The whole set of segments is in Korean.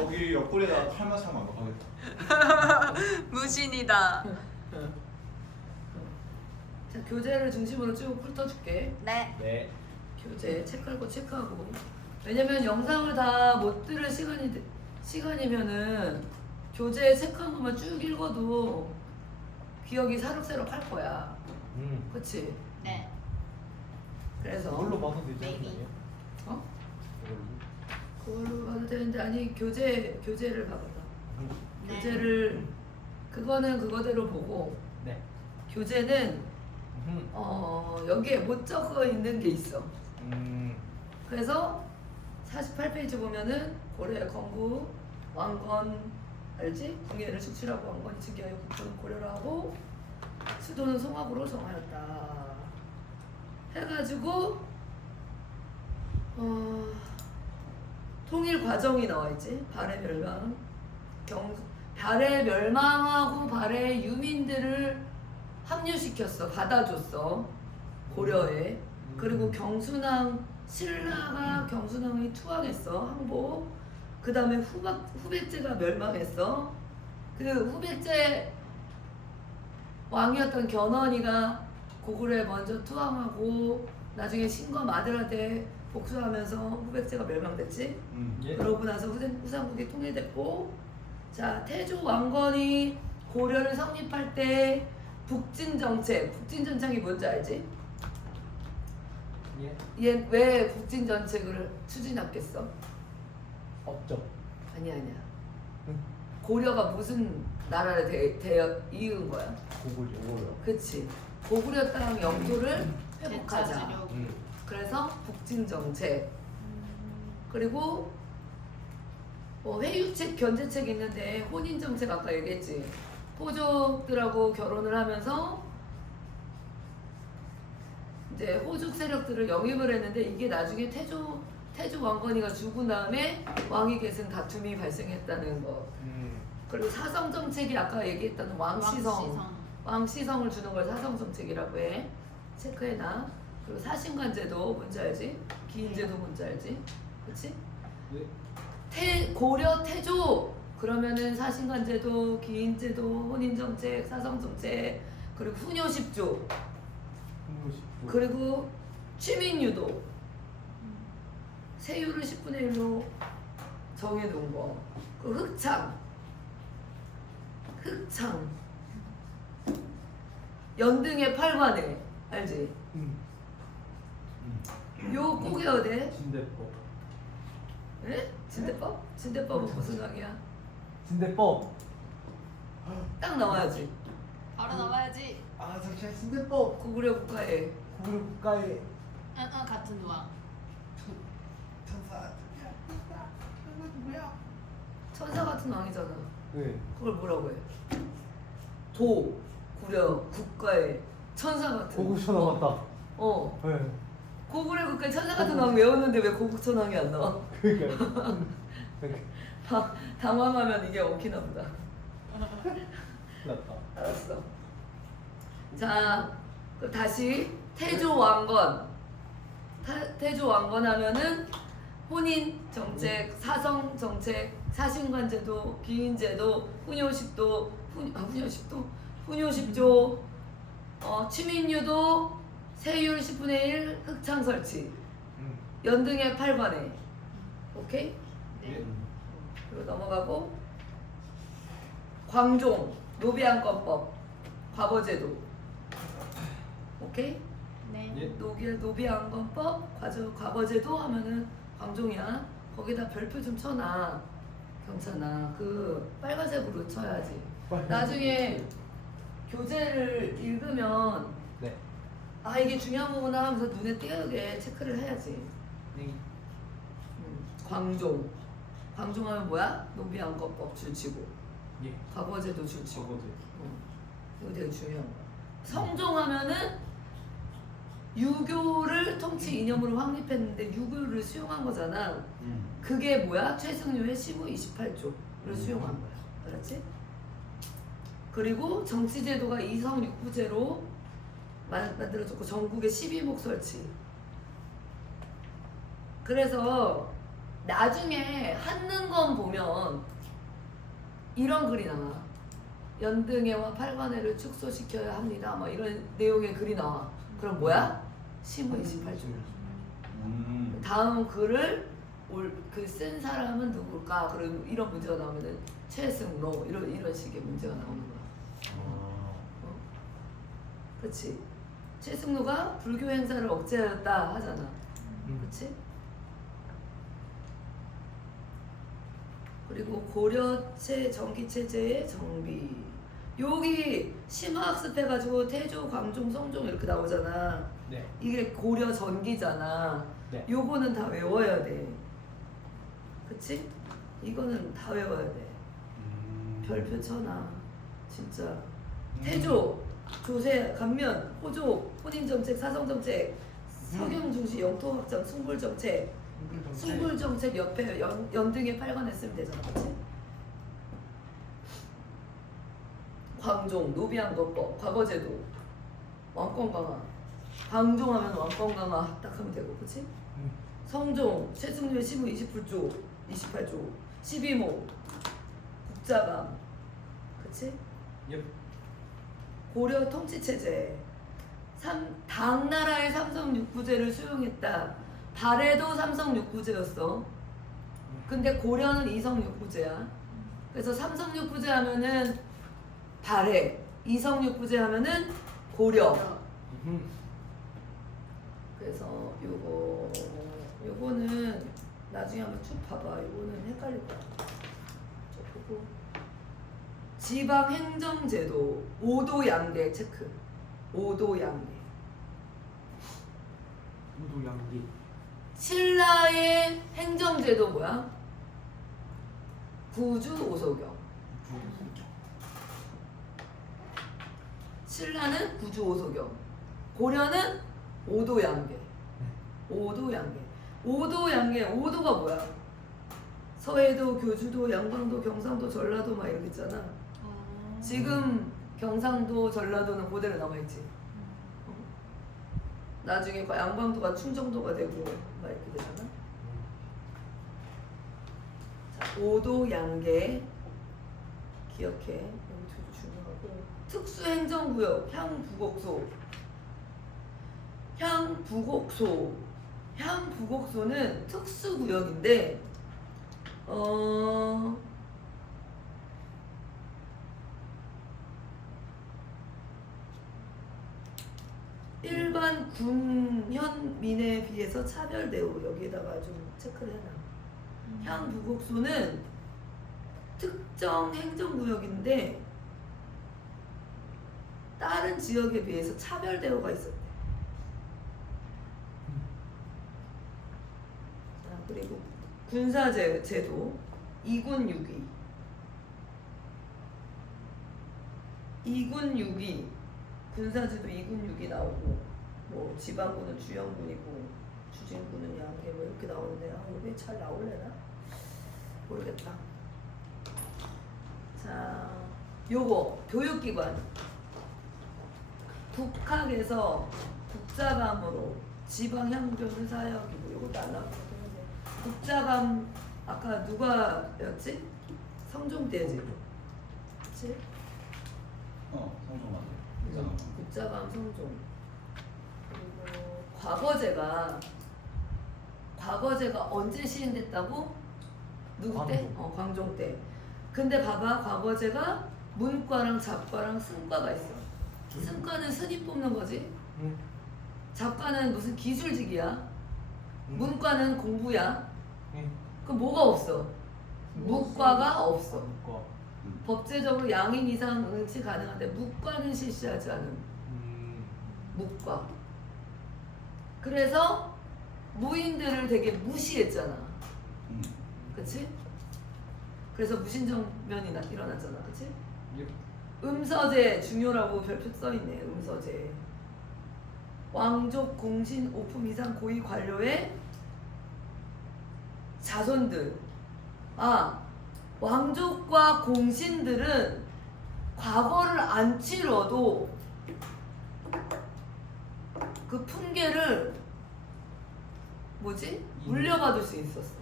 여기 옆구리에다 칼만 차면 완벽하겠다. 무신이다. 자, 교재를 중심으로 쭉 훑어줄게. 네. 네. 교재 체크할 거 체크하고. 왜냐면 영상을 다 못 들을 시간이면은 교재 체크한 것만 쭉 읽어도 기억이 사록사록 할 거야. 그치? 네. 그래서 그걸로 봐도 되지 Maybe. 않나요? 어? 그걸로? 그걸로 봐도 되는데 아니 교재를 봐봐봐. 네. 교재를 그거는 그거대로 보고 네. 교재는 여기에 못 적어 있는 게 있어. 그래서 48페이지 보면은 고려 건국 왕건 알지? 궁예를 축출하고 왕건이 즉위하여 국토는 고려를 하고 수도는 송악으로 정하였다 해가지고 통일 과정이 나와 있지. 발해 멸망 발해 멸망하고 발해 유민들을 합류시켰어. 받아줬어 고려에. 그리고 경순왕 신라가 경순왕이 투항했어. 항복. 그 다음에 후백제가 멸망했어. 그 후백제 왕이었던 견훤이가 고구려에 먼저 투항하고 나중에 신검 아들한테 복수하면서 후백제가 멸망됐지. 예. 그러고 나서 후삼국이 통일됐고, 자 태조 왕건이 고려를 성립할 때 북진정책이 뭔지 알지? 예. 얘 왜 북진정책을 추진했겠어? 없죠. 아니야. 응. 고려가 무슨 나라를 이은 거야? 고구려. 그치. 고구려 땅 영토를 회복하자. 되찾으려고. 그래서 북진정책. 그리고 회유책, 견제책 있는데 혼인정책 아까 얘기했지. 호족들하고 결혼을 하면서 이제 호족 세력들을 영입을 했는데 이게 나중에 태조 왕건이가 죽은 다음에 왕위 계승 다툼이 발생했다는 거. 그리고 사성 정책이 아까 얘기했던 왕시성을 주는 걸 사성 정책이라고 해. 체크해놔. 그리고 사신관제도 뭔지 알지? 기인제도 뭔지 알지? 그렇지? 예. 고려 태조 그러면은 사신관제도, 기인제도, 혼인정책, 사성정책, 그리고 후뇨십조, 그리고 취민유도, 세율을 10분의 1로 정해놓은 거. 그 흑창, 연등의 8관에 알지? 요 꼭 외워야 돼. 진대법. 에? 진대법? 진대법은 무슨 왕이야? 진대법. 딱 나와야지. 바로 나와야지. 아 잠시만 진대법. 고구려 국가에 고구려 국가의 같은 왕. 천사. 누구야? 천사 같은 왕이잖아. 네. 그걸 뭐라고 해? 고구려 국가의 천사 같은. 고구천왕 맞다. 네. 고구려 국가의 천사 같은 왕 외웠는데 왜 고구천왕이 안 나와? 그러니까요. 당황하면 이게 엉키나 보다. 맞다. 알았어. 자, 그럼 다시 태조 왕건. 태조 왕건 하면은 혼인 정책, 사성 정책, 사신관제도, 기인제도, 후뇨십조, 취민유도, 세율 10분의 1, 흑창 설치, 연등의 8관에. 오케이? 네. 그리고 넘어가고 광종, 노비안건법, 과거제도. 오케이? 네. 예. 노비안건법, 과거제도 하면은 광종이야. 거기다 별표 좀 쳐놔. 경찬아. 그 빨간색으로 쳐야지. 나중에 교재를 읽으면 네. 아 이게 중요한 부분이다 하면서 눈에 띄게 체크를 해야지. 광종하면 뭐야? 노비안건법 줄치고 예. 과거제도 줄치고. 저거죠. 이거 되게 중요한 거야. 성종하면은 유교를 통치 이념으로 확립했는데 유교를 수용한 거잖아. 그게 뭐야? 최승료의 시무 28조를 수용한 거야. 알았지? 그리고 정치제도가 이성육부제로 만들어졌고 전국에 12목 설치. 그래서 나중에 한능건 보면 이런 글이 나와. 연등해와 팔관해를 축소시켜야 합니다. 막 이런 내용의 글이 나와. 그럼 뭐야? 시무 28조야. 다음 글을 그 쓴 사람은 누굴까? 그럼 이런 문제가 나오면은 최승로 이런 식의 문제가 나오는 거야. 그렇지? 최승로가 불교 행사를 억제하였다 하잖아. 그렇지? 그리고 고려체 전기체제의 정비. 여기 심화학습해가지고 태조, 광종, 성종 이렇게 나오잖아. 네. 이게 고려 전기잖아. 네. 요거는 다 외워야 돼. 그치? 이거는 다 외워야 돼. 별표 쳐놔. 진짜. 태조, 조세, 감면, 호조, 혼인정책, 사성정책, 서경중시, 영토확장, 숭불정책, 숭불정책 옆에 연등에 팔관했으면 되잖아. 그치? 광종, 노비한거법, 과거제도, 왕권강화. 광종하면 왕권강화 딱 하면 되고, 그치? 성종, 최승료의 시무 28조, 12모, 국자감, 그치? 예. 고려 통치체제, 당나라의 삼성육부제를 수용했다. 발해도 삼성육부제였어. 근데 고려는 이성육부제야. 그래서 삼성육부제 하면은 발해, 이성육부제 하면은 고려. 그래서 요거는 나중에 한번 쭉 봐봐. 요거는 헷갈릴 거야. 저 보고 지방행정제도 5도 양계 체크. 5도 양계. 우도 양기. 신라의 행정제도 뭐야? 구주 오소경. 신라는 구주 오소경. 고려는 5도 양계. 5도 양계. 5도 양계. 5도가 뭐야? 서해도, 교주도, 양방도, 경상도, 전라도 막 이렇게 있잖아. 지금 경상도, 전라도는 그대로 남아있지. 나중에 양방도가 충청도가 되고 막 이렇게 되잖아. 자, 5도 양계 기억해. 여기 되게 중요하고. 특수행정구역 향부곡소. 향부곡소는 특수구역인데 일반 군현민에 비해서 차별 대우. 여기에다가 좀 체크를 해놔. 향부곡소는 특정 행정구역인데 다른 지역에 비해서 차별 대우가 있었대. 자, 그리고 군사제도 2군 6위. 2군 6위. 군사제도 2군 6위 나오고, 뭐 지방군은 주영군이고 주진군은 양계 뭐 이렇게 나오는데, 이게 잘 나올래나? 모르겠다. 자, 요거 교육기관. 국학에서 국자감으로 지방향교를 사역이고, 요것도 안 나왔거든. 국자감 아까 누가였지? 성종 때지. 그치? 성종 맞아. 국자감 성종. 그리고 과거제가 언제 시행됐다고? 누구 때? 광종 때. 근데 봐봐, 과거제가 문과랑 잡과랑 승과가 있어. 승과는 스님 뽑는 거지. 잡과는 무슨 기술직이야. 문과는 공부야. 그럼 뭐가 없어? 무과가 없어. 법제적으로 양인 이상 응시 가능한데 무과는 실시하지 않은. 무과. 그래서 무인들을 되게 무시했잖아. 그치? 그래서 무신정변이 일어났잖아. 그치? 음서제 중요라고 별표 써있네. 음서제. 왕족, 공신, 오품 이상 고위 관료의 자손들. 왕족과 공신들은 과거를 안 치러도 그 품계를 물려받을 수 있었어.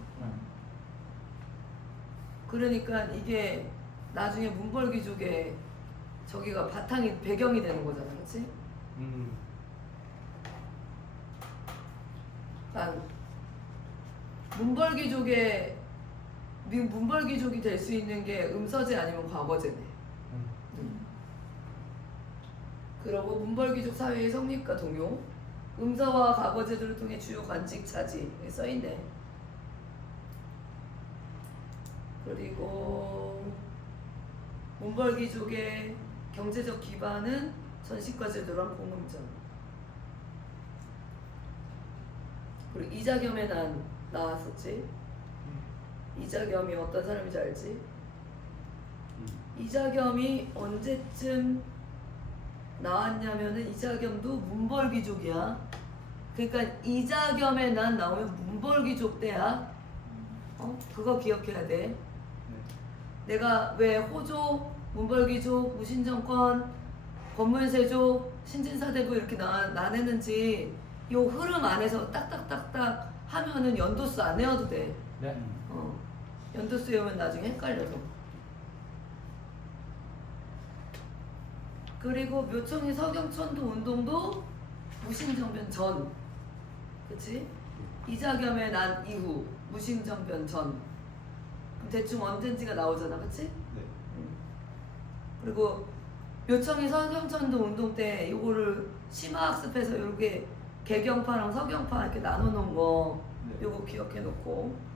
그러니까 이게 나중에 문벌귀족의 저기가 바탕이 배경이 되는 거잖아, 그렇지? 그러니까 문벌귀족이 될 수 있는 게 음서제 아니면 과거제네. 그리고 문벌귀족 사회의 성립과 동요, 음서와 과거제도를 통해 주요 관직 차지 써있네. 그리고 문벌귀족의 경제적 기반은 전시과 제도랑 공음전. 그리고 이자겸의 난 나왔었지. 이자겸이 어떤 사람인지 알지? 이자겸이 언제쯤 나왔냐면은 이자겸도 문벌귀족이야. 그러니까 이자겸의 난 나오면 문벌귀족 때야. 그거 기억해야 돼. 내가 왜 호조, 문벌귀족, 무신정권, 권문세족, 신진사대부 이렇게 나뉘는지 요 흐름 안에서 딱딱딱딱 하면은 연도수 안 외워도 돼. 네. 연도수 외우면 나중에 헷갈려서. 그리고 묘청이 서경천도 운동도 무신정변 전, 그치? 이자겸의 난 이후 무신정변 전. 그럼 대충 언젠지가 나오잖아, 그치? 네. 그리고 묘청이 서경천도 운동 때 요거를 심화학습해서 이렇게 개경파랑 서경파 이렇게 나눠놓은 거 네. 요거 기억해 놓고.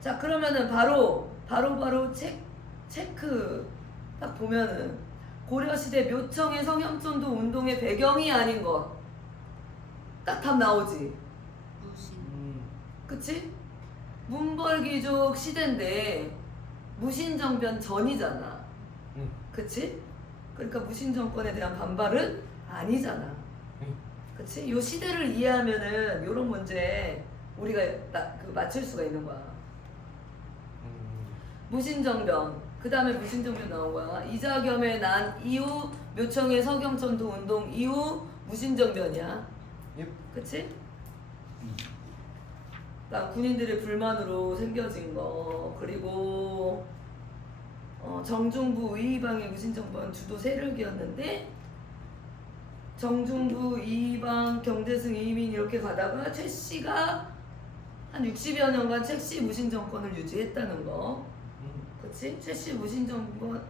자, 그러면은 바로 체크 딱 보면은 고려시대 묘청의 성형전도 운동의 배경이 아닌 것 딱 답 나오지. 무신. 그치? 문벌귀족 시대인데 무신정변 전이잖아. 그치? 그러니까 무신정권에 대한 반발은 아니잖아. 그치? 요 시대를 이해하면은 요런 문제 우리가 맞출 수가 있는 거야. 무신정변, 그 다음에 무신정변 나온 거야. 이자겸의 난 이후 묘청의 서경천도 운동 이후 무신정변이야. 그치? 그러니까 군인들의 불만으로 생겨진 거, 그리고 정중부 의방의 무신정권 주도 세력이었는데 정중부 이방 경대승 이민 이렇게 가다가 최씨가 한 60여 년간 최씨 무신정권을 유지했다는 거. 그치? 최씨 무신정권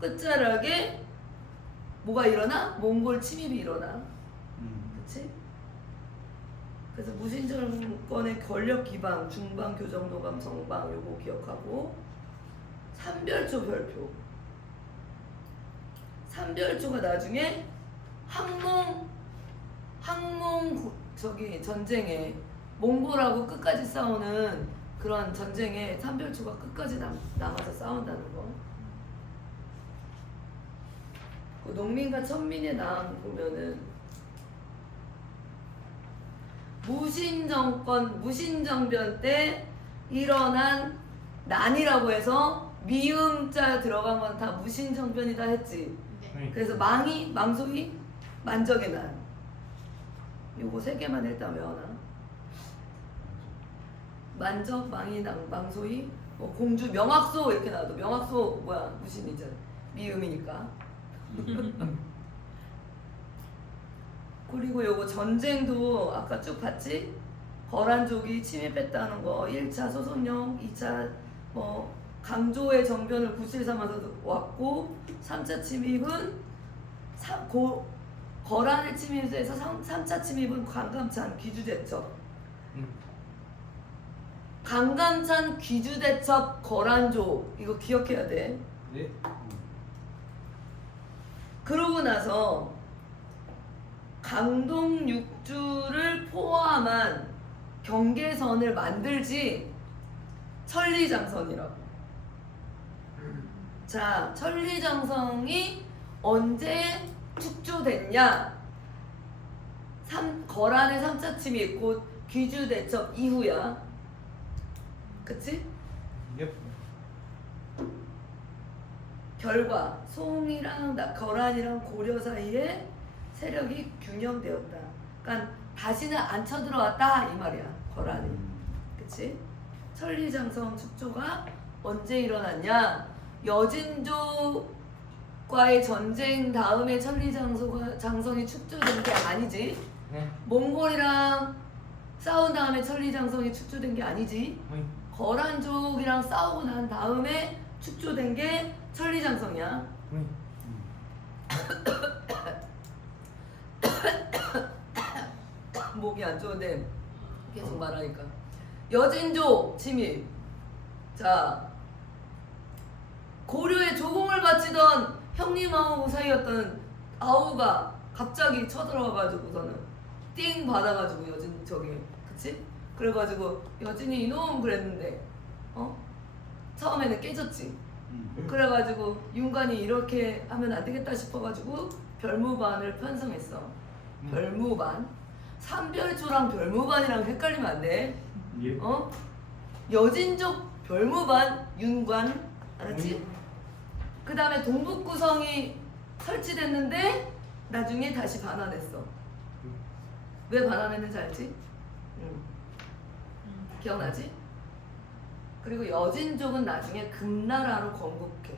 끝자락에 뭐가 일어나? 몽골 침입이 일어나. 그치? 그래서 무신정권의 권력 기반, 중방, 교정, 노감, 정방 요거 기억하고 삼별초 별표. 삼별초가 나중에 항몽 저기 전쟁에 몽골하고 끝까지 싸우는 그런 전쟁에 삼별초가 끝까지 남아서 싸운다는 거. 그 농민과 천민의 남 보면은 무신정변 때 일어난 난이라고 해서 미음자 들어간 건 다 무신정변이다 했지. 네. 그래서 망소위, 만적의 난. 요거 세 개만 일단 외워놔. 만적, 망이낭, 망소위, 뭐 공주, 명학소 이렇게 나와도 명학소 뭐야 무신이잖아. 미음이니까. 그리고 요거 전쟁도 아까 쭉 봤지? 거란족이 침입했다는 거 1차 소송령, 2차 뭐 강조의 정변을 구실 삼아서 왔고 3차 침입은 거란을 침입해서 3차 침입은 강감찬 귀주대첩. 강감찬 귀주대첩 거란족 이거 기억해야 돼. 네. 그러고 나서 강동 육주를 포함한 경계선을 만들지 천리장선이라고. 자, 천리장성이 언제 축조됐냐? 거란의 3차 침입 곧 귀주대첩 이후야. 그치? 결과 송이랑 거란이랑 고려 사이에 세력이 균형되었다. 그러니까 다시는 안 쳐들어왔다 이 말이야 거란이. 그치? 천리장성 축조가 언제 일어났냐? 여진족과의 전쟁 다음에 천리장성이 축조된 게 아니지. 네. 몽골이랑 싸운 다음에 천리장성이 축조된 게 아니지. 거란족이랑 싸우고 난 다음에 축조된 게 천리장성이야. 목이 안 좋은데 계속 말하니까. 여진족 침입. 자, 고려에 조공을 바치던 형님하고 사이였던 아우가 갑자기 쳐들어와가지고서는 띵 받아가지고 여진 저기 그치? 그래가지고 여진이 이놈 그랬는데 처음에는 깨졌지. 그래가지고 윤관이 이렇게 하면 안 되겠다 싶어가지고 별무반을 편성했어. 별무반. 삼별초랑 별무반이랑 헷갈리면 안 돼. 예. 여진족 별무반 윤관 알았지? 그 다음에 동북구성이 설치됐는데 나중에 다시 반환했어. 왜 반환했는지 알지? 기억나지? 그리고 여진족은 나중에 금나라로 건국해.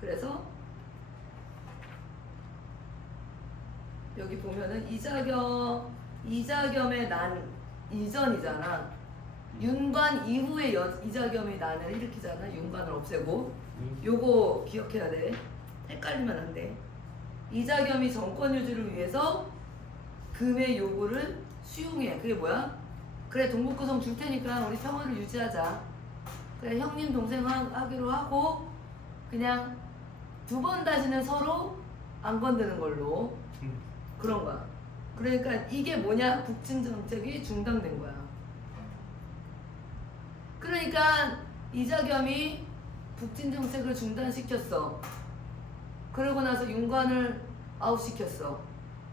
그래서 여기 보면은 이자겸의 난 이전이잖아. 윤관 이후에 이자겸이 난을 일으키잖아. 윤관을 없애고. 요거 기억해야 돼. 헷갈리면 안 돼. 이자겸이 정권 유지를 위해서 금의 요구를 수용해. 그게 뭐야? 그래 동북구성 줄 테니까 우리 평화를 유지하자. 그래 형님 동생 하기로 하고 그냥 두 번 다시는 서로 안 건드는 걸로. 그런 거야. 그러니까 이게 뭐냐? 북진 정책이 중단된 거야. 그러니까 이자겸이 북진 정책을 중단시켰어. 그러고 나서 윤관을 아웃시켰어.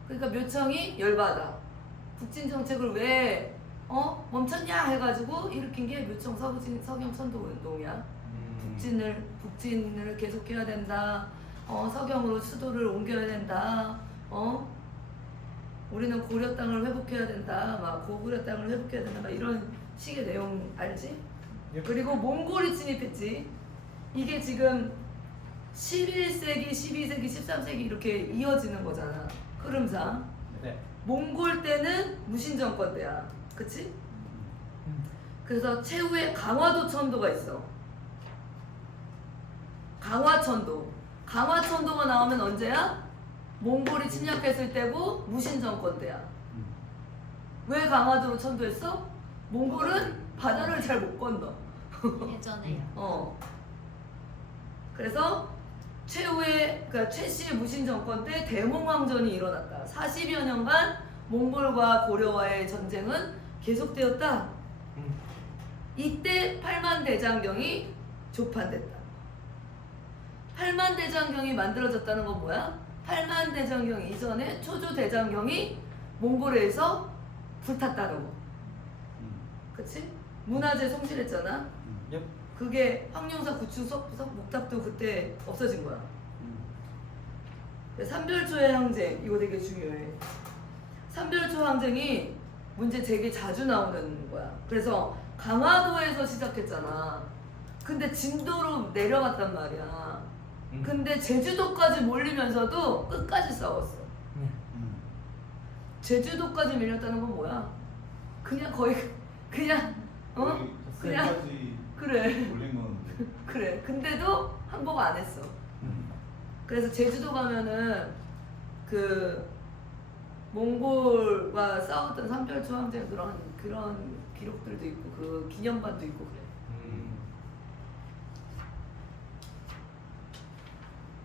그러니까 묘청이 열받아. 북진 정책을 왜 멈췄냐 해가지고 일으킨 게 묘청 서경 선도 운동이야. 북진을 계속해야 된다. 서경으로 수도를 옮겨야 된다. 우리는 고려 땅을 회복해야 된다. 막 고구려 땅을 회복해야 된다. 막 이런 식의 내용 알지? 그리고 몽골이 침입했지. 이게 지금 11세기, 12세기, 13세기 이렇게 이어지는 거잖아. 흐름상. 네. 몽골 때는 무신정권 때야. 그치? 그래서 최후에 강화도 천도가 있어. 강화천도. 강화천도가 나오면 언제야? 몽골이 침략했을 때고 무신정권 때야. 왜 강화도로 천도했어? 몽골은 바다를 잘 못 건너. 예전에요. 그래서 최후의 그러니까 최씨의 무신정권 때 대몽왕전이 일어났다. 40여 년간 몽골과 고려와의 전쟁은 계속되었다. 이때 팔만대장경이 조판됐다. 팔만대장경이 만들어졌다는 건 뭐야? 팔만대장경 이전에 초조대장경이 몽골에서 불탔다는 거. 그치? 문화재 송실했잖아. 그게 황룡사 구축 목탑도 그때 없어진 거야. 삼별초의 항쟁 이거 되게 중요해. 삼별초 항쟁이 문제 되게 자주 나오는 거야. 그래서 강화도에서 시작했잖아. 근데 진도로 내려갔단 말이야. 근데 제주도까지 몰리면서도 끝까지 싸웠어. 제주도까지 밀렸다는 건 뭐야? 그냥 거의 그냥 그냥 그래. 올린 건데. 그래. 근데도 항복 안 했어. 그래서 제주도 가면은 그 몽골과 싸웠던 삼별초 항쟁 그런 기록들도 있고 그 기념관도 있고 그래.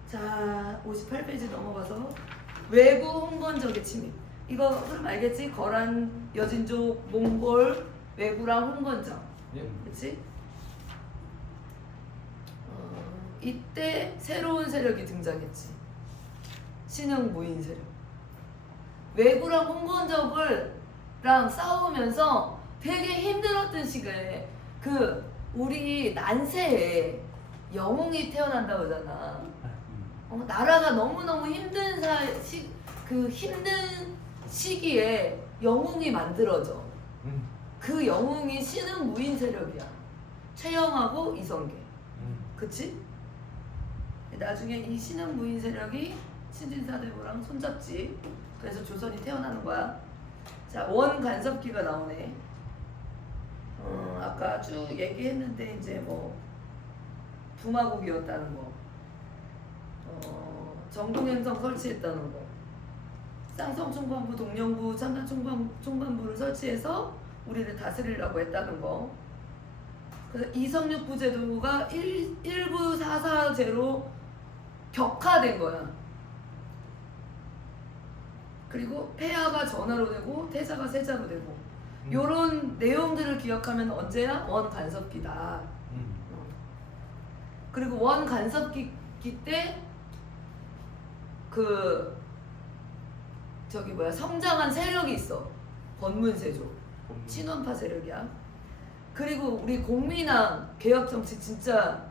자, 58페이지 넘어가서 외구 홍건적의 침입. 이거 흐름 알겠지? 거란, 여진족, 몽골, 외구랑 홍건적. 그치? 이때 새로운 세력이 등장했지. 신흥 무인 세력. 외구랑 홍건적을랑 싸우면서 되게 힘들었던 시기에 우리 난세에 영웅이 태어난다고 하잖아. 나라가 너무너무 힘든 그 힘든 시기에 영웅이 만들어져. 그 영웅이 신흥 무인 세력이야. 최영하고 이성계. 그치? 나중에 이 신흥 무인 세력이 신진사대부랑 손잡지. 그래서 조선이 태어나는 거야. 자, 원간섭기가 나오네. 아까 쭉 얘기했는데 이제 뭐 부마국이었다는 거, 정동행성 설치했다는 거, 쌍성총관부, 동령부, 참나총관부를 설치해서 우리를 다스리려고 했다는 거. 그래서 이성육부 제도가 일부 사사제로 격화된 거야. 그리고 폐하가 전하로 되고 태자가 세자로 되고 요런 내용들을 기억하면 언제야? 원간섭기다. 그리고 원간섭기 때 그 저기 뭐야 성장한 세력이 있어. 권문세조 친원파 세력이야. 그리고 우리 공민왕 개혁정치 진짜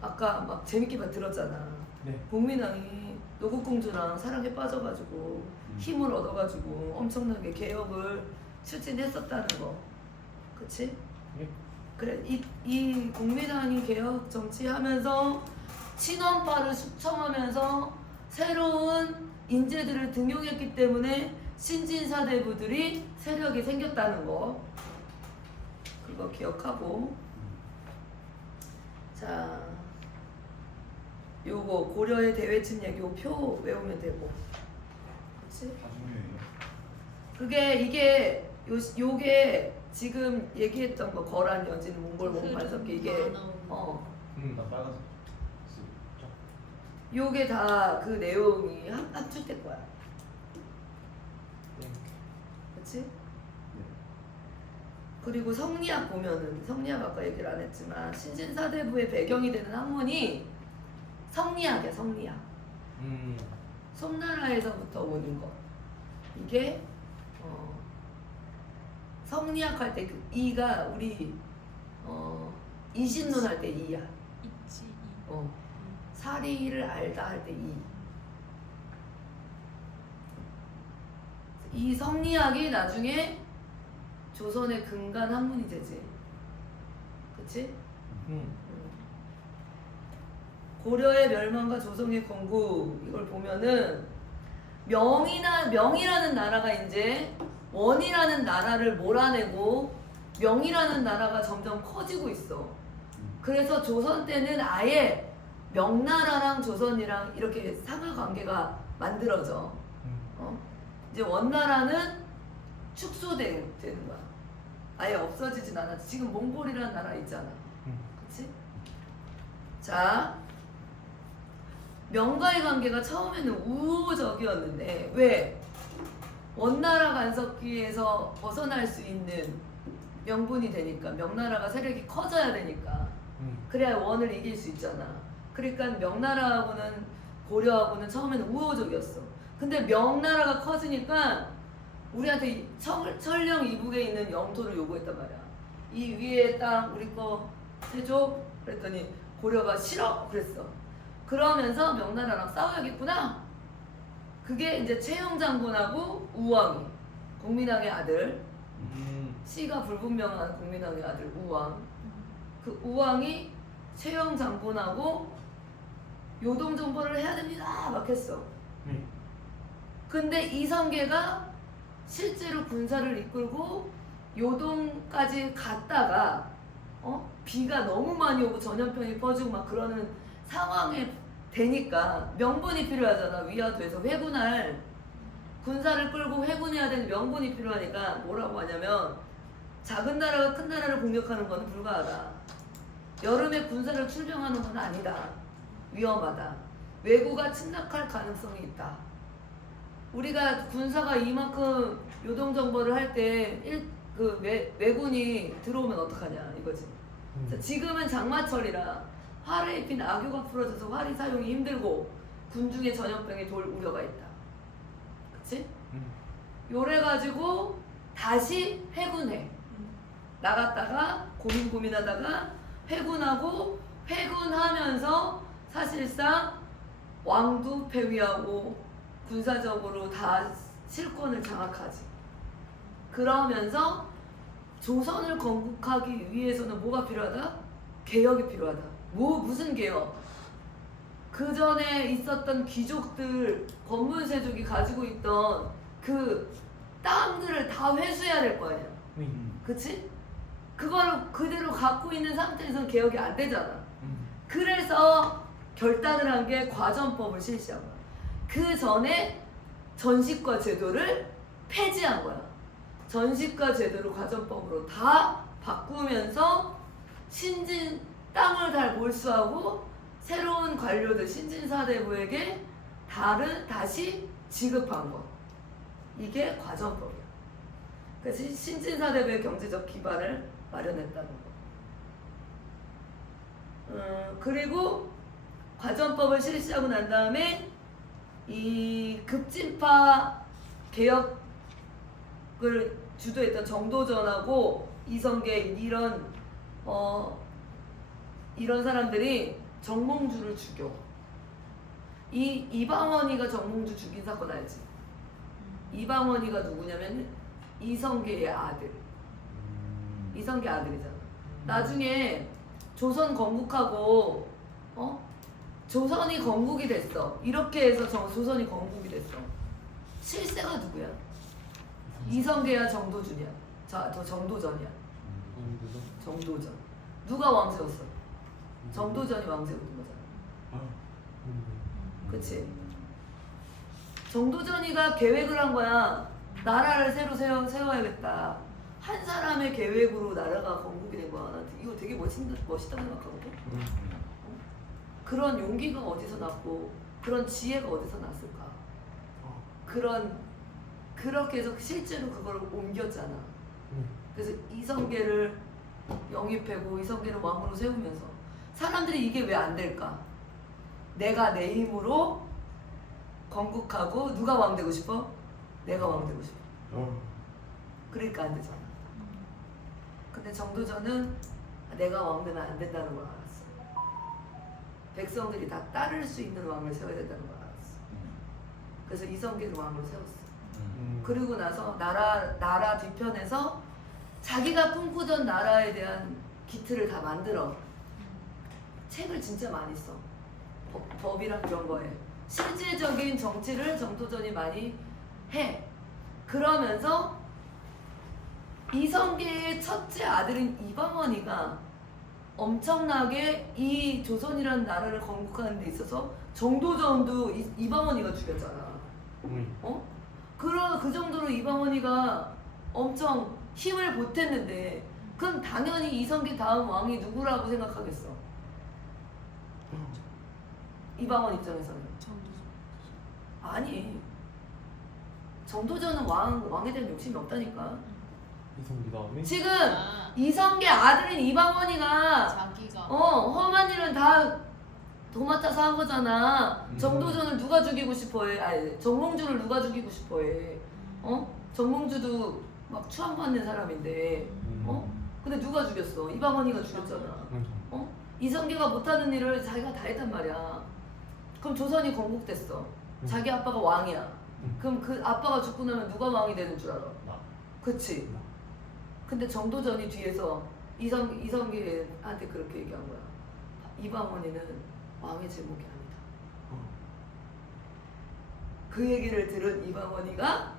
아까 막 재밌게 들었잖아. 네. 공민왕이 노국공주랑 사랑에 빠져가지고 힘을 얻어가지고 엄청나게 개혁을 추진했었다는 거. 그치? 네. 그래 이 공민왕이 개혁 정치하면서 친원파를 숙청하면서 새로운 인재들을 등용했기 때문에 신진사대부들이 세력이 생겼다는 거. 그거 기억하고. 자, 요거 고려의 대외침 얘기 표 외우면 되고. 그치? 다 중요해요. 그게 이게 요게 지금 얘기했던 거 거란 여진 몽골 몽반석기 이게 다 나오는 나 빨간색. 요게 다 그 내용이 합축될 거야. 그렇지? 그리고 성리학 보면은 성리학 아까 얘기를 안 했지만 신진사대부의 배경이 되는 학문이 성리학이야. 성리학. 송나라에서부터 오는 거. 이게 성리학 할 때 그 이가 우리 이신론 할 때 이야. 있지. 사리를 알다 할 때 이 성리학이 나중에 조선의 근간 학문이 되지. 그치? 고려의 멸망과 조선의 건국 이걸 보면은 명이라는 나라가 이제 원이라는 나라를 몰아내고 명이라는 나라가 점점 커지고 있어. 그래서 조선 때는 아예 명나라랑 조선이랑 이렇게 상하관계가 만들어져. 이제 원나라는 축소되는 거야. 아예 없어지진 않았지. 지금 몽골이라는 나라 있잖아. 그치? 자, 명과의 관계가 처음에는 우호적이었는데 왜? 원나라 간섭기에서 벗어날 수 있는 명분이 되니까 명나라가 세력이 커져야 되니까 그래야 원을 이길 수 있잖아. 그러니까 명나라하고는 고려하고는 처음에는 우호적이었어. 근데 명나라가 커지니까 우리한테 천령 이북에 있는 영토를 요구했단 말이야. 이 위에 땅 우리 거 해줘? 그랬더니 고려가 싫어? 그랬어. 그러면서 명나라랑 싸워야겠구나. 그게 이제 최영 장군하고 우왕이 공민왕의 아들. 씨가 불분명한 공민왕의 아들 우왕. 그 우왕이 최영 장군하고 요동 정벌을 해야 됩니다 막 했어. 근데 이성계가 실제로 군사를 이끌고 요동까지 갔다가 비가 너무 많이 오고 전염병이 퍼지고 막 그러는 상황에 되니까 명분이 필요하잖아. 위화도에서 회군할 군사를 끌고 회군해야 되는 명분이 필요하니까 뭐라고 하냐면 작은 나라가 큰 나라를 공격하는 건 불가하다. 여름에 군사를 출병하는 건 아니다. 위험하다. 왜구가 침략할 가능성이 있다. 우리가 군사가 이만큼 요동정벌을 할 때 왜군이 들어오면 어떡하냐 이거지. 지금은 장마철이라 활에 입힌 악유가 풀어져서 활이 사용이 힘들고 군중의 전염병이 돌 우려가 있다. 그치? 요래가지고 다시 회군해. 나갔다가 고민하다가 회군하고 회군하면서 사실상 왕도 폐위하고 군사적으로 다 실권을 장악하지. 그러면서 조선을 건국하기 위해서는 뭐가 필요하다? 개혁이 필요하다. 무슨 개혁? 그 전에 있었던 귀족들, 권문세족이 가지고 있던 그 땅들을 다 회수해야 될 거 아니야. 그치? 그거를 그대로 갖고 있는 상태에서는 개혁이 안 되잖아. 그래서 결단을 한 게 과전법을 실시한 거야. 그 전에 전시과 제도를 폐지한 거야. 전시과 제도를 과전법으로 다 바꾸면서 신진 땅을 다 몰수하고 새로운 관료들 신진사대부에게 다시 지급한 것. 이게 과전법이야. 그래서 신진사대부의 경제적 기반을 마련했다는 거. 그리고 과전법을 실시하고 난 다음에 이 급진파 개혁을 주도했던 정도전하고 이성계 이런 사람들이 정몽주를 죽여. 이방원이가 정몽주 죽인 사건 알지? 이방원이가 누구냐면 이성계의 아들. 이성계 아들이잖아. 나중에 조선 건국하고 조선이 건국이 됐어. 이렇게 해서 조선이 건국이 됐어. 실세가 누구야? 이성계야 정도준이야. 저 정도전이야. 정도전. 누가 왕 세웠어? 정도전이 왕 세우는 거잖아. 그치? 정도전이가 계획을 한 거야. 나라를 새로 세워야겠다. 한 사람의 계획으로 나라가 건국이 된 거야. 나 이거 되게 멋있다고 생각하거든. 그런 용기가 어디서 났고 그런 지혜가 어디서 났을까? 그렇게 해서 실제로 그걸 옮겼잖아. 그래서 이성계를 영입하고 이성계를 왕으로 세우면서 사람들이 이게 왜 안 될까? 내가 내 힘으로 건국하고 누가 왕 되고 싶어? 내가 왕 되고 싶어. 그러니까 안 되잖아. 근데 정도전은 내가 왕 되면 안 된다는 걸 알았어. 백성들이 다 따를 수 있는 왕을 세워야 된다는 걸 알았어. 그래서 이성계를 왕으로 세웠어. 그리고 나서 나라 뒤편에서 자기가 꿈꾸던 나라에 대한 기틀을 다 만들어. 책을 진짜 많이 써. 법이랑 그런 거에. 실질적인 정치를 정도전이 많이 해. 그러면서 이성계의 첫째 아들인 이방원이가 엄청나게 이 조선이라는 나라를 건국하는 데 있어서 정도전도 이방원이가 죽였잖아. 그 정도로 이방원이가 엄청 힘을 보탰는데 그럼 당연히 이성계 다음 왕이 누구라고 생각하겠어? 이방원 입장에서는 아니. 정도전은 왕에 대한 욕심이 없다니까. 이성기 다음에? 지금 이성계 아들인 이방원이가 자기가 험한 일은 다 도맡아서 한 거잖아. 정도전을 누가 죽이고 싶어해? 아니 정몽주를 누가 죽이고 싶어해? 정몽주도 막 추앙받는 사람인데 근데 누가 죽였어? 이방원이가 죽였잖아. 이성계가 못하는 일을 자기가 다 했단 말이야. 그럼 조선이 건국됐어. 자기 아빠가 왕이야. 그럼 그 아빠가 죽고 나면 누가 왕이 되는 줄 알아? 그치? 근데 정도전이 뒤에서 이성계한테 그렇게 얘기한 거야. 이방원이는 왕의 제목이 아니다. 그 얘기를 들은 이방원이가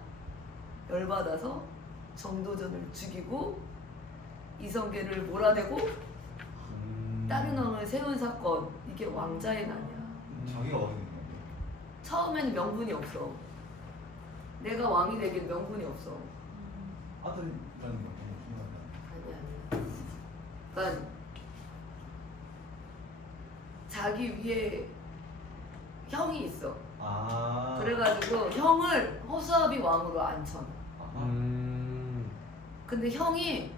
열받아서 정도전을 죽이고 이성계를 몰아내고 다른 왕을 세운 사건. 이게 왕자의 난이야. 자기가 왕이 된 건데. 처음에는 명분이 없어. 내가 왕이 되긴 명분이 없어. 아들이라는 거 너무 중요하다. 아니야. 그러니까 자기 위에 형이 있어. 그래가지고 형을 허수아비 왕으로 앉혀. 근데 형이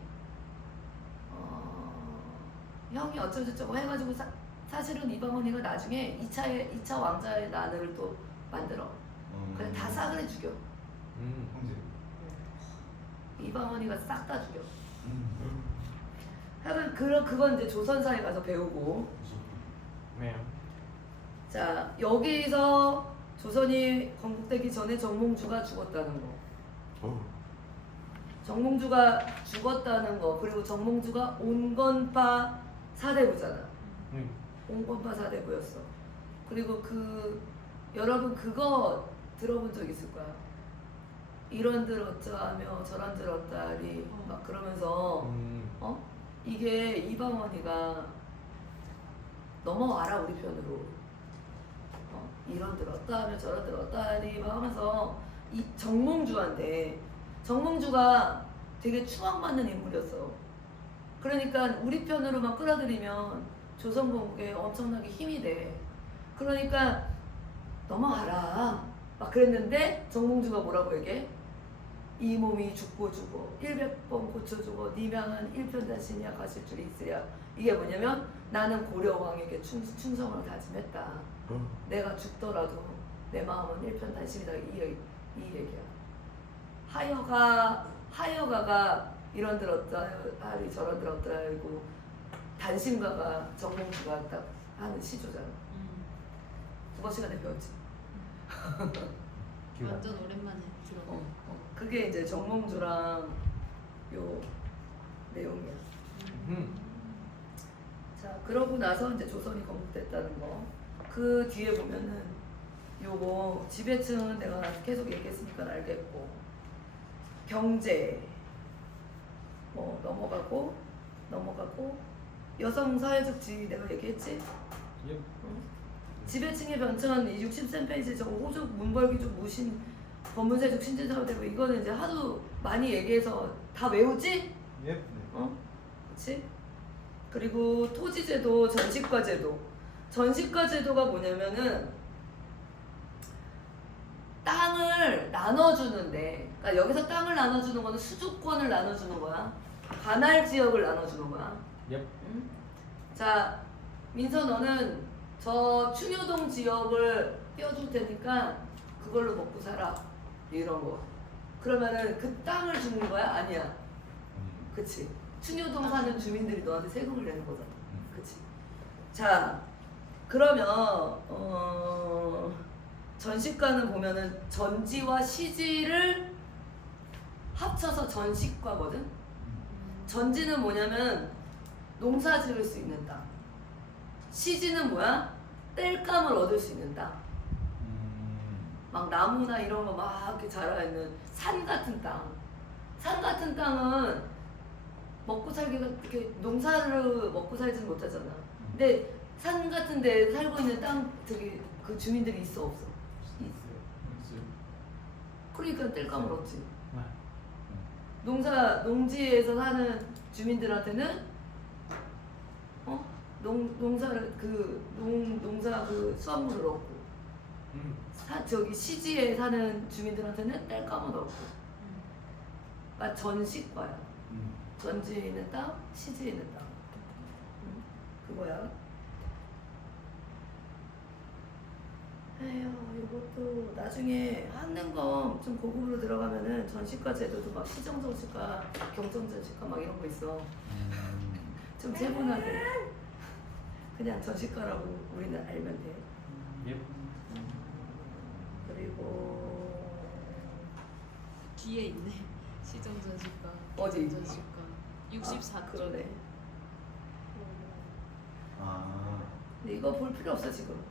어쩌고저쩌고 해가지고 사실은 이방원이가 나중에 2차 왕자의 난을 또 만들어. 그래 다 싸그리 죽여. 형제. 이방원이가 싹 다 죽여. 하여간 그건 이제 조선사에 가서 배우고. 네. 자, 여기서 조선이 건국되기 전에 정몽주가 죽었다는 거. 정몽주가 죽었다는 거. 그리고 정몽주가 온건파 사대부잖아. 온건파 사대부였어. 그리고 여러분 그거 들어본 적 있을 거야. 이런들 어쩌하며 저런들 어따리 막 그러면서 이게 이방원이가 넘어와라 우리 편으로 이런들 어따하며 저런들 어따리 막 하면서 이 정몽주가 되게 추앙받는 인물이었어. 그러니까 우리 편으로만 끌어들이면 조선건국에 엄청나게 힘이 돼. 그러니까 넘어가라 막 그랬는데 정몽주가 뭐라고 얘기해? 이 몸이 죽고 100번 고쳐주고 네 명은 일편단심이야 가실 줄이 있으랴. 이게 뭐냐면 나는 고려왕에게 충성을 다짐했다. 내가 죽더라도 내 마음은 일편단심이다. 이 얘기야. 하여가가 이런들 어떠하리 저런들 어떠하리고 단심가가 정몽주가 딱 하는 시조잖아. 국어 시간에 배웠지. 완전 오랜만에 들어. 그게 이제 정몽주랑 요 내용이야. 자, 그러고 나서 이제 조선이 건국됐다는 거. 그 뒤에 보면은 요거 지배층은 내가 계속 얘기했으니까 알겠고, 경제 뭐 넘어가고 여성 사회적 지위 내가 얘기했지. 지배층의 변천 63페이지 저 호족 문벌귀족 무신 법문세족 신진사회되고 이거는 이제 하도 많이 얘기해서 다 외우지? 예. 그렇지? 그리고 토지제도, 전시과제도가 뭐냐면은 땅을 나눠주는데, 그러니까 여기서 땅을 나눠주는 거는 수주권을 나눠주는 거야. 관할 지역을 나눠주는 거야. 예. 응? 자, 민서 너는 저 충효동 지역을 띄워줄 테니까 그걸로 먹고 살아. 이런 거. 그러면은 그 땅을 주는 거야? 아니야. 그치? 충효동 사는 주민들이 너한테 세금을 내는 거잖아. 그치? 자, 그러면 전시과는 보면은 전지와 시지를 합쳐서 전시과거든? 전지는 뭐냐면 농사 지을 수 있는 땅. 시지는 뭐야? 땔감을 얻을 수 있는 땅. 막 나무나 이런 거 막 이렇게 자라있는 산 같은 땅. 산 같은 땅은 먹고 살기가 이렇게 농사를 먹고 살지는 못하잖아. 근데 산 같은 데 살고 있는 땅 되게 그 주민들이 있어 없어? 있어요. 그러니까 땔감을 얻지. 농지에서 사는 주민들한테는 농사를 농사 수확물을 얻고 저기 시지에 사는 주민들한테는 땔감을 얻고. 그러니까 전시과야. 전지에 있는 땅, 시지에 있는 땅. 그거야. 에휴, 이것도 나중에 하는 거 좀 고급으로 들어가면은 전시과 제도도 막 시정전시과, 경전전시과 막 이런 거 있어. 좀 세분하게. 그냥 전시과라고 우리는 알면 돼. 예. 그리고 뒤에 있네. 시정전시과. 어디? 전시과. 64조. 그러네. 아. 근데 이거 볼 필요 없어 지금.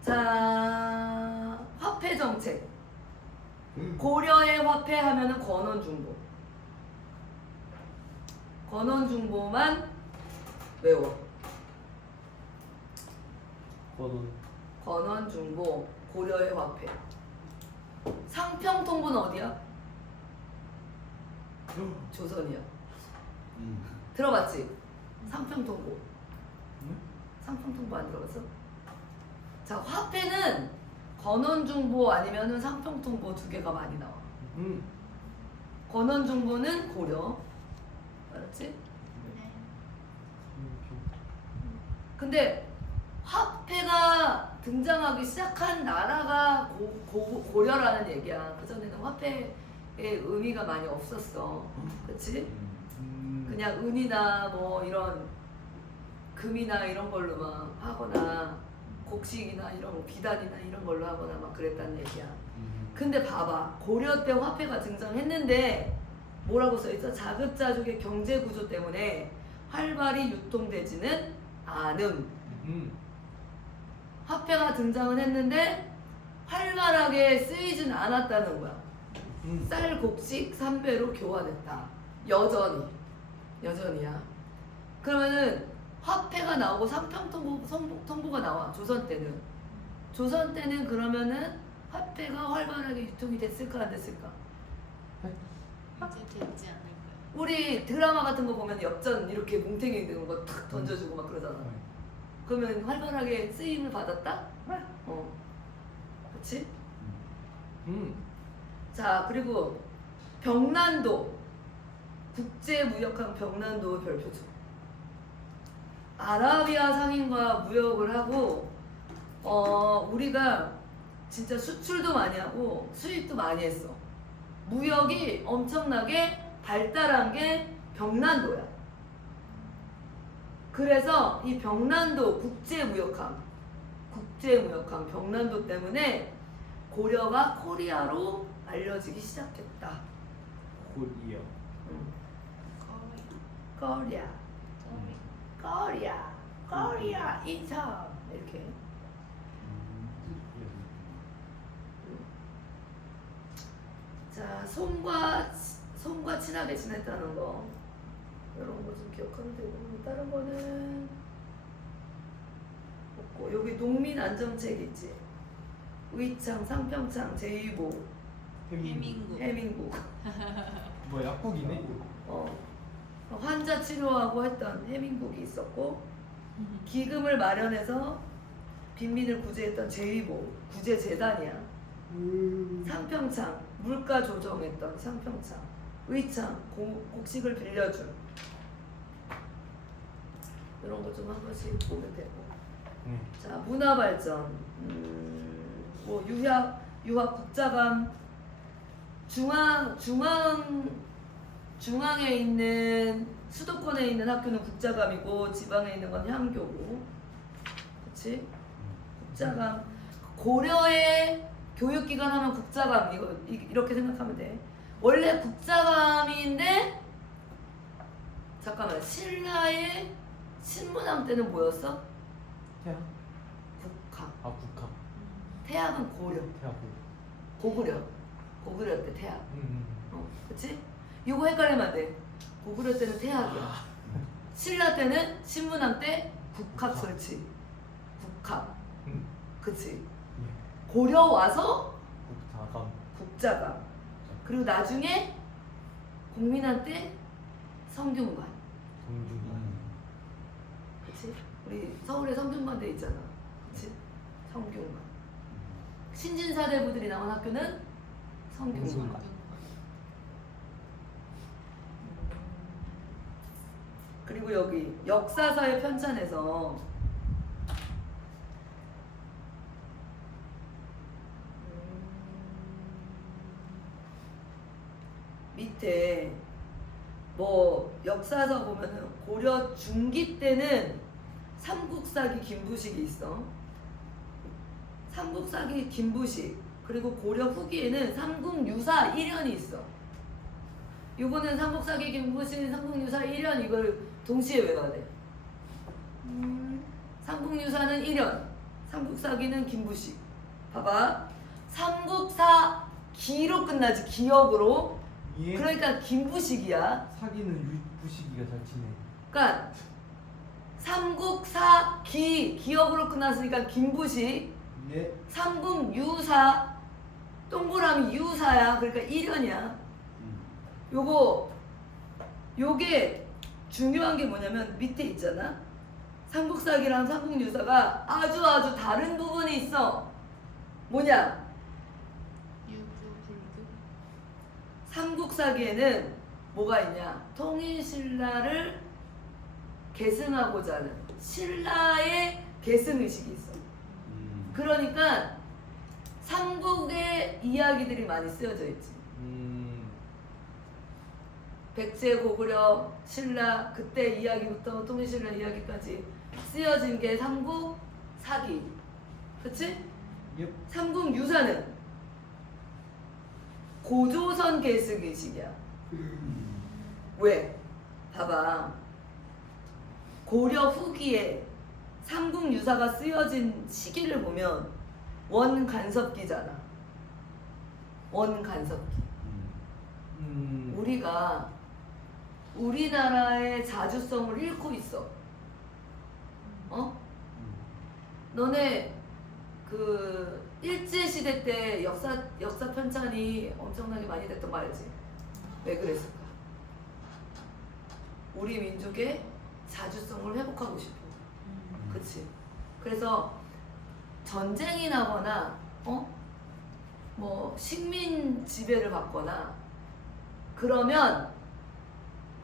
자, 화폐 정책. 고려의 화폐 하면은 권원중보. 권원중보만 외워. 권원중보, 고려의 화폐. 상평통보는 어디야? 조선이야. 들어봤지? 상평통보. 상평통보 안 들어봤어? 자, 화폐는 권원중보 아니면은 상평통보 두 개가 많이 나와. 권원중보는 고려. 알았지? 네. 근데 화폐가 등장하기 시작한 나라가 고려라는 얘기야. 그전에는 화폐의 의미가 많이 없었어. 그치? 그냥 은이나 뭐 이런 금이나 이런 걸로만 하거나 곡식이나 이런 비단이나 이런 걸로 하거나 막 그랬다는 얘기야. 근데 봐봐, 고려 때 화폐가 등장했는데 뭐라고 써있어? 자급자족의 경제 구조 때문에 활발히 유통되지는 않음. 화폐가 등장은 했는데 활발하게 쓰이진 않았다는 거야. 쌀, 곡식, 삼배로 교환했다. 여전히야. 그러면은 화폐가 나오고 상평통보가 나와. 조선 때는 그러면은 화폐가 활발하게 유통이 됐을까 안 됐을까? 이제 됐지 않을까요? 우리 드라마 같은 거 보면 엽전 이렇게 뭉탱이 든 거 탁 던져주고 막 그러잖아. 그러면 활발하게 쓰임을 받았다? 그렇지? 자, 그리고 병난도, 국제무역항 병난도 별표죠. 아라비아 상인과 무역을 하고 우리가 진짜 수출도 많이 하고 수입도 많이 했어. 무역이 엄청나게 발달한 게 병난도야. 그래서 이 병난도 국제무역항 병난도 때문에 고려가 코리아로 알려지기 시작했다. 코리아. 코리아 인천 이렇게. 자, 손과 친하게 지냈다는 거 이런 거 좀 기억하면 되고, 다른 거는 없고. 여기 농민 안정책 있지. 의창, 상평창, 제이보, 해민국. 뭐 약국이네? 환자 치료하고 했던 해민국이 있었고, 기금을 마련해서 빈민을 구제했던 제이보, 구제재단이야. 상평창, 물가 조정했던 상평창. 의창, 곡식을 빌려준. 이런 거 좀 한 번씩 보면 되고. 자, 문화발전. 뭐 유학 국자감. 중앙에 있는 수도권에 있는 학교는 국자감이고 지방에 있는 건 향교고, 그렇지? 국자감. 고려의 교육기관 하면 국자감 이렇게 생각하면 돼. 원래 국자감인데 잠깐만, 신라의 신문왕 때는 뭐였어? 태학. 국학. 국학. 태학은 고려. 태학. 고구려 때 태학. 그치? 이거 헷갈리면 안 돼. 고구려 때는 태학이야. 신라 때는 신문왕 때 국학 설치. 국학. 그치? 고려 와서 국자감. 그리고 나중에 공민한테 성균관. 그치? 우리 서울에 성균관대 있잖아. 그치? 성균관. 신진사대부들이 나온 학교는 성균관. 그리고 여기 역사서의 편찬에서 밑에 뭐 역사서 보면은 고려 중기 때는 삼국사기 김부식이 있어. 삼국사기 김부식. 그리고 고려 후기에는 삼국유사 1년이 있어. 요거는 삼국사기 김부식, 삼국유사 1년 이걸 동시에 외워야 돼. 삼국유사는 1년, 삼국사기는 김부식. 봐봐. 삼국사 기로 끝나지, 기억으로. 예. 그러니까 김부식이야. 사기는 유부식이가 잘 치네. 그러니까 삼국사 기억으로 끝났으니까 김부식. 예. 삼국유사 동그라미 유사야. 그러니까 1년이야. 요게 중요한 게 뭐냐면 밑에 있잖아. 삼국사기랑 삼국유사가 아주 다른 부분이 있어. 뭐냐? 유교, 불교. 삼국사기에는 뭐가 있냐? 통일신라를 계승하고자 하는 신라의 계승의식이 있어. 그러니까 삼국의 이야기들이 많이 쓰여져 있지. 백제, 고구려, 신라 그때 이야기부터 통일신라 이야기까지 쓰여진 게 삼국사기. 그치? 예. 삼국유사는 고조선 개쓰기식이야. 왜? 봐봐. 고려 후기에 삼국유사가 쓰여진 시기를 보면 원간섭기잖아. 원간섭기. 우리가 우리나라의 자주성을 잃고 있어. 어? 너네 그 일제시대 때 역사 편찬이 엄청나게 많이 됐던 거 알지? 왜 그랬을까? 우리 민족의 자주성을 회복하고 싶어. 그치? 그래서 전쟁이 나거나 뭐 식민 지배를 받거나 그러면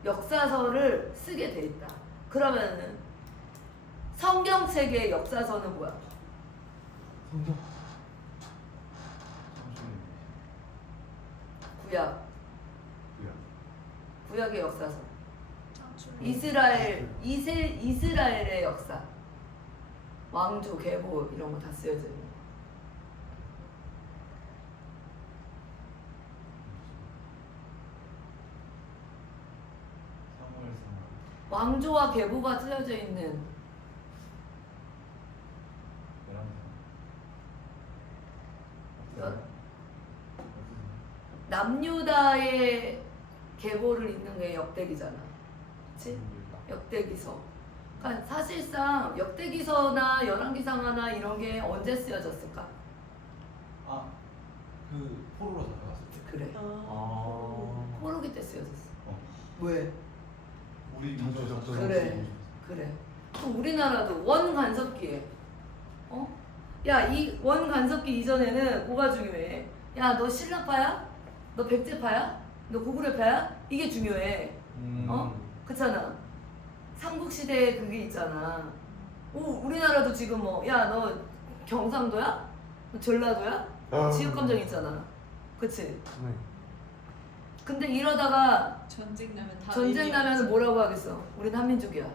역사서를 쓰게 돼 있다. 그러면은 성경책의 역사서는 뭐야? 성경. 구약. 구약의 역사서. 창출. 이스라엘의 역사. 왕조, 계보 이런 거 다 쓰여져 있는 거. 왕조와 계보가 쓰여져 있는 남유다의 계보를 잇는 게 역대기잖아. 그치? 역대기서. 그러니까 사실상 역대기서나 열왕기상하나 이런 게 언제 쓰여졌을까? 그 포로로 잡혀갔을 때. 그래. 포로기 때 쓰여졌어. 왜? 우리 민족 그래. 그래. 그럼 우리나라도 원간섭기에 야, 이 원간섭기 이전에는 뭐가 중요해? 야, 너 신라파야? 너 백제파야? 너 고구려파야? 이게 중요해. 그렇잖아. 삼국시대에 그게 있잖아. 우리나라도 지금 야, 너 경상도야? 너 전라도야? 지역감정 있잖아. 그치? 네. 근데 이러다가 전쟁 나면 다 전쟁 나면 뭐라고 하겠어? 우린 한민족이야.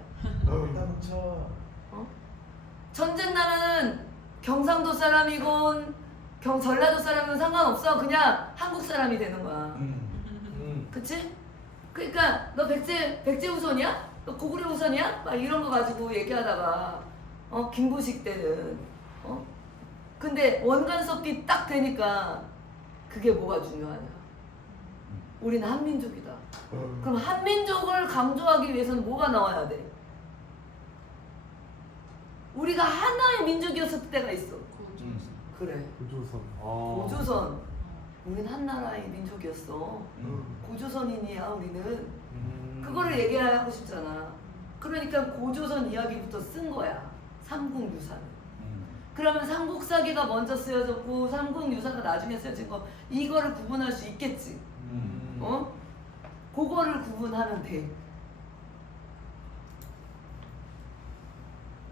일단 저 전쟁 나면은 경상도 사람이건 전라도 사람이건 상관없어. 그냥 한국 사람이 되는 거야. 그치? 그러니까 너 백제 후손이야? 너 고구려 후손이야? 막 이런 거 가지고 얘기하다가 김부식 때는 근데 원간섭기 딱 되니까 그게 뭐가 중요하냐? 우리는 한민족이다. 그럼 한민족을 강조하기 위해서는 뭐가 나와야 돼? 우리가 하나의 민족이었을 때가 있어. 그래. 고조선. 고조선. 우린 한나라의 민족이었어. 고조선인이야 우리는. 그거를 얘기하고 싶잖아. 그러니까 고조선 이야기부터 쓴 거야. 삼국유사는. 그러면 삼국사기가 먼저 쓰여졌고 삼국유사가 나중에 쓰여진 거 이거를 구분할 수 있겠지. 그거를 구분하면 돼.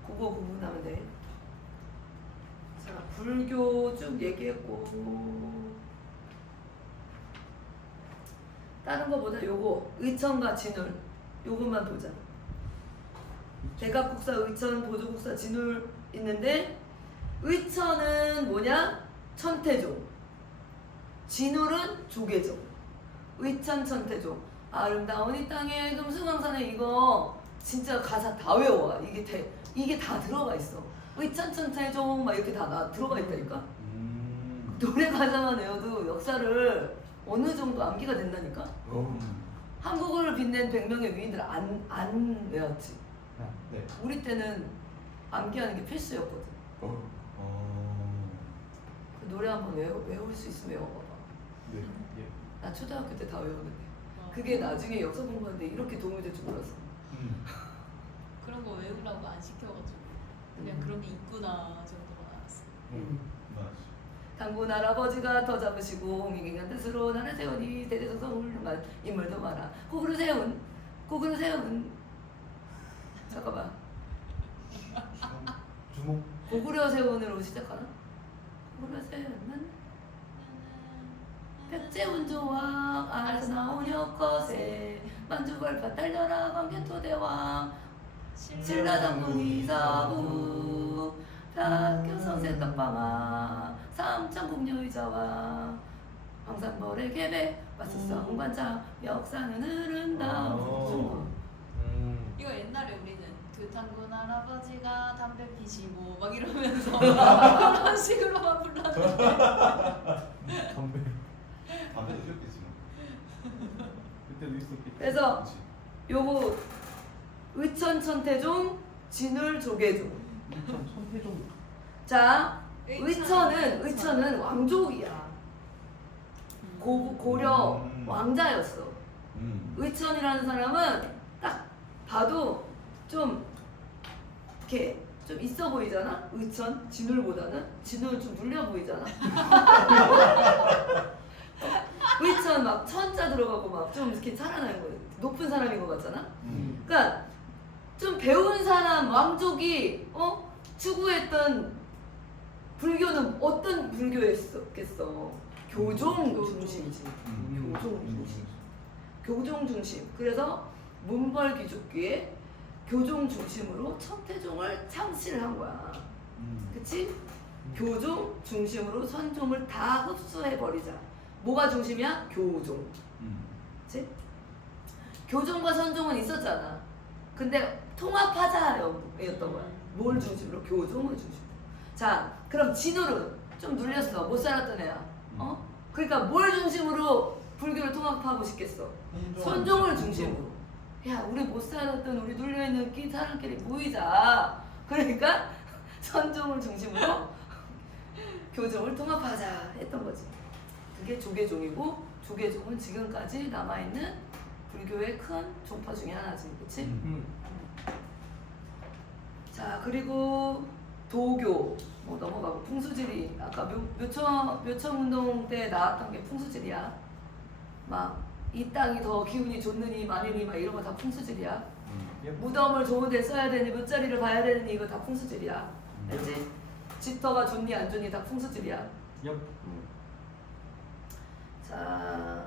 그거 구분하면 돼. 자, 불교 쭉 얘기했고 다른 거보다 요거 의천과 진울 요것만 보자. 대각국사, 의천, 보조국사, 진울 있는데 의천은 뭐냐? 천태종. 진울은 조계종. 의천, 천태종. 아름다운 이 땅에 금수강산에 이거 진짜 가사 다 외워. 이게 다 들어가 있어. 의천, 천태종 막 이렇게 다 들어가 있다니까. 노래 가사만 외워도 역사를 어느 정도 암기가 된다니까. 한국을 빛낸 100명의 위인들 안 외웠지. 네. 우리 때는 암기하는 게 필수였거든. 그 노래 한번 외울 수 있으면 외워봐봐. 네. 예. 나 초등학교 때 다 외웠는데 그게 나중에 역사 공부하는데 이렇게 도움이 될 줄 몰랐어. 그런 거 외우라고 안 시켜가지고 그냥 그런 게 있구나 정도가 알았어. 맞아. 당군 할아버지가 더 잡으시고 홍익인간 뜻으로 나를 세우니 대대성성 훌륭한 인물도 많아. 고구려 세운 잠깐만. 주목. 고구려 세운으로 시작하나? 고구려 세운은 백제운조왕 알아서 나온 혁거세 만주벌판 달려라 광개토대왕 신라장군 이사후 탁겨서 새떡방아 삼천국녀의자와 황산벌의 계배 마수성 관장 역사는 흐른다. 이거 옛날에 우리는 그 단군 할아버지가 담배 피시고 막 이러면서 그런 식으로만 불렀는데 담배. 담배도 피웠겠지 뭐. 그때도 있었겠지. 그래서 그치. 요거 의천 천태종 진울 조계종. 참 손태종. 자 의천은 왕족이야. 고려 왕자였어. 의천이라는 사람은 딱 봐도 좀 이렇게 좀 있어 보이잖아. 의천 진울보다는 진울은 좀 눌려 보이잖아. 의천 막 천자 들어가고 막 좀 이렇게 살아나는 거예요. 높은 사람인 것 같잖아. 그러니까 좀 배운 사람 왕족이 추구했던 불교는 어떤 불교였겠어? 교종 중심이지. 교종 중심. 교종 중심. 그래서 문벌 귀족기에 교종 중심으로 천태종을 창시를 한 거야. 그치? 교종 중심으로 선종을 다 흡수해 버리자. 뭐가 중심이야? 교종. 그치? 교종과 선종은 있었잖아. 근데 통합하자였던 거야. 뭘 중심으로? 교종을 중심으로. 자, 그럼 진울은 좀 눌렸어. 못 살았던 애야. 그러니까 뭘 중심으로 불교를 통합하고 싶겠어? 선종을 중심으로. 야, 우리 못 살았던 우리 눌려있는 사람끼리 모이자. 그러니까 선종을 중심으로 교종을 통합하자 했던 거지. 그게 조계종이고 조계종은 지금까지 남아있는 불교의 큰 종파 중에 하나지. 그치? 자, 그리고 도교 뭐 넘어가고 풍수지리. 아까 묘청운동 때 나왔던 게 풍수지리야. 막 이 땅이 더 기운이 좋느니 마느니 막 이런 거 다 풍수지리야. 무덤을 좋은 데 써야 되니 묘자리를 봐야 되니 이거 다 풍수지리야. 알지? 집터가 좋니 안 좋니 다 풍수지리야. 자,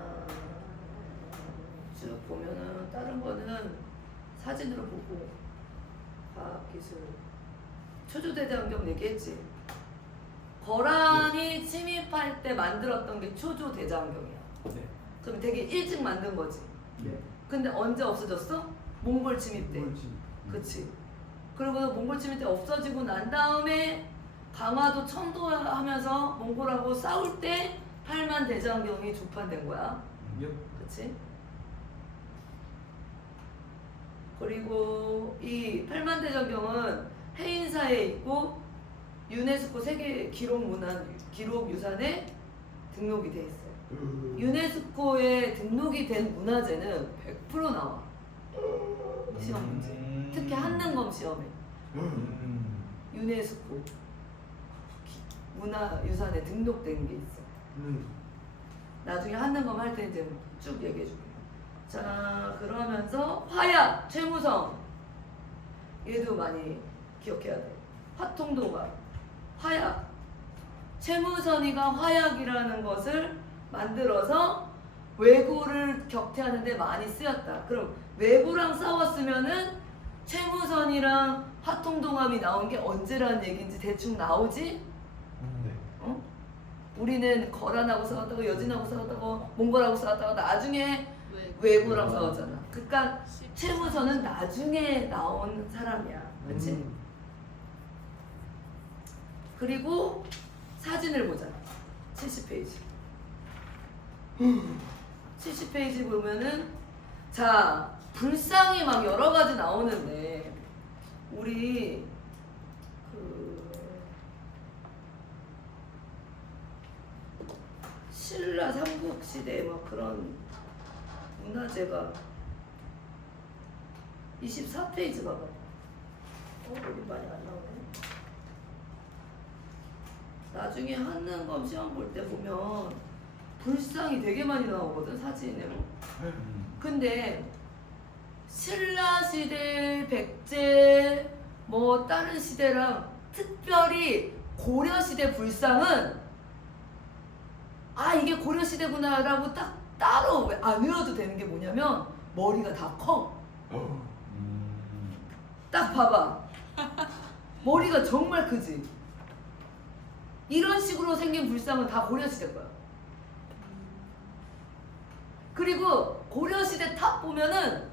쭉 보면은 다른 거는 사진으로 보고 과학기술 초조대장경 얘기했지. 거란이 침입할 때 만들었던 게 초조대장경이야. 네. 그럼 되게 일찍 만든 거지. 네. 근데 언제 없어졌어? 몽골 침입 때. 옳지. 그치. 그리고 몽골 침입 때 없어지고 난 다음에 강화도 천도하면서 몽골하고 싸울 때 팔만 대장경이 조판된 거야. 그치? 그리고 이 팔만 대장경은 해인사에 있고 유네스코 세계 기록유산에 등록이 돼 있어요. 유네스코에 등록이 된 문화재는 100% 나와. 시험 문제. 특히 한능검 시험에. 유네스코 문화유산에 등록된 게 있어. 나중에 한능검 할 때 이제 쭉 얘기해 줄게. 자, 그러면서 화약, 최무성. 얘도 많이 기억해야 돼. 화통도가 화약. 최무선이가 화약이라는 것을 만들어서 왜구를 격퇴하는데 많이 쓰였다. 그럼 왜구랑 싸웠으면은 최무선이랑 화통동합이 나온 게 언제라는 얘기인지 대충 나오지? 어? 우리는 거란하고 싸웠다고 여진하고 싸웠다고 몽골하고 싸웠다고 나중에 왜구랑 싸웠잖아. 그러니까 최무선은 나중에 나온 사람이야. 그렇지? 그리고 사진을 보자. 70페이지. 70페이지 보면은 자, 불상이 막 여러 가지 나오는데 우리 신라 삼국시대 막 그런 문화재가 24페이지 봐봐. 여기 많이 안 나오네. 나중에 한능검 시험 볼 때 보면 불상이 되게 많이 나오거든, 사진에. 근데 신라 시대, 백제, 뭐 다른 시대랑 특별히 고려 시대 불상은 아, 이게 고려 시대구나라고 딱 따로 안 외워도 되는 게 뭐냐면 머리가 다 커. 딱 봐봐. 머리가 정말 크지. 이런 식으로 생긴 불상은 다 고려시대 거야. 그리고 고려시대 탑 보면은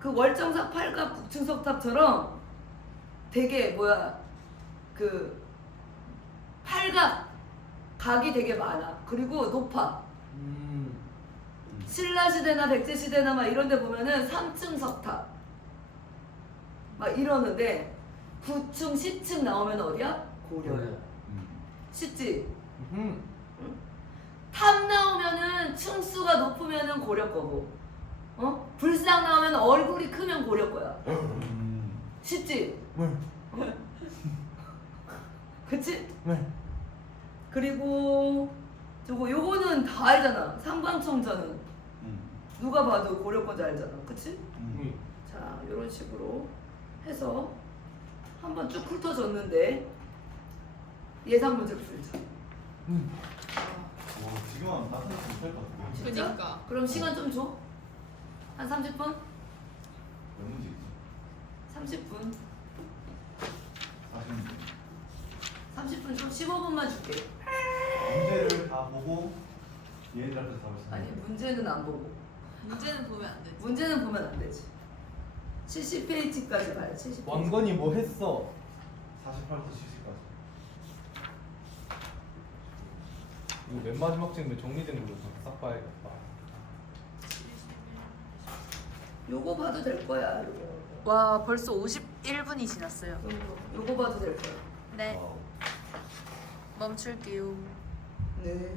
그 월정사 팔각 국춘석탑처럼 되게 뭐야 그 팔각 각이 되게 많아. 그리고 높아. 신라시대나 백제시대나 막 이런 데 보면은 3층 석탑 막 이러는데 9층, 10층 나오면 어디야? 고려야. 쉽지? 탑 나오면은 층수가 높으면은 고려 거고, 불상 나오면 얼굴이 크면 고려 거야. 쉽지? 그치? 네. 그리고 요거는 다 알잖아. 삼광청자는 누가 봐도 고려 건지 알잖아. 그치? 자, 이런 식으로 해서 한번 쭉 훑어줬는데 예상 문제 풀자. 와 지금은 나 생각 못할 것 같은데. 진짜? 그니까. 그럼 시간 좀 줘. 한 30분? 몇 문제겠지? 30분. 40문제. 30분 좀 15분만 줄게. 문제를 다 보고 얘네들 앞에서 답을 쓰는 아니, 문제는 안 보고. 문제는 보면 안 되지. 문제는 보면 안 되지. 70페이지까지 봐요. 70페이지. 왕건이 뭐 했어? 48부터 70까지. 이거 맨 마지막 질문 정리된 걸로 싹 봐야겠다. 요거 봐도 될 거야. 요거. 와 벌써 51분이 지났어요. 요거 봐도 될 거야. 네 와우. 멈출게요. 네.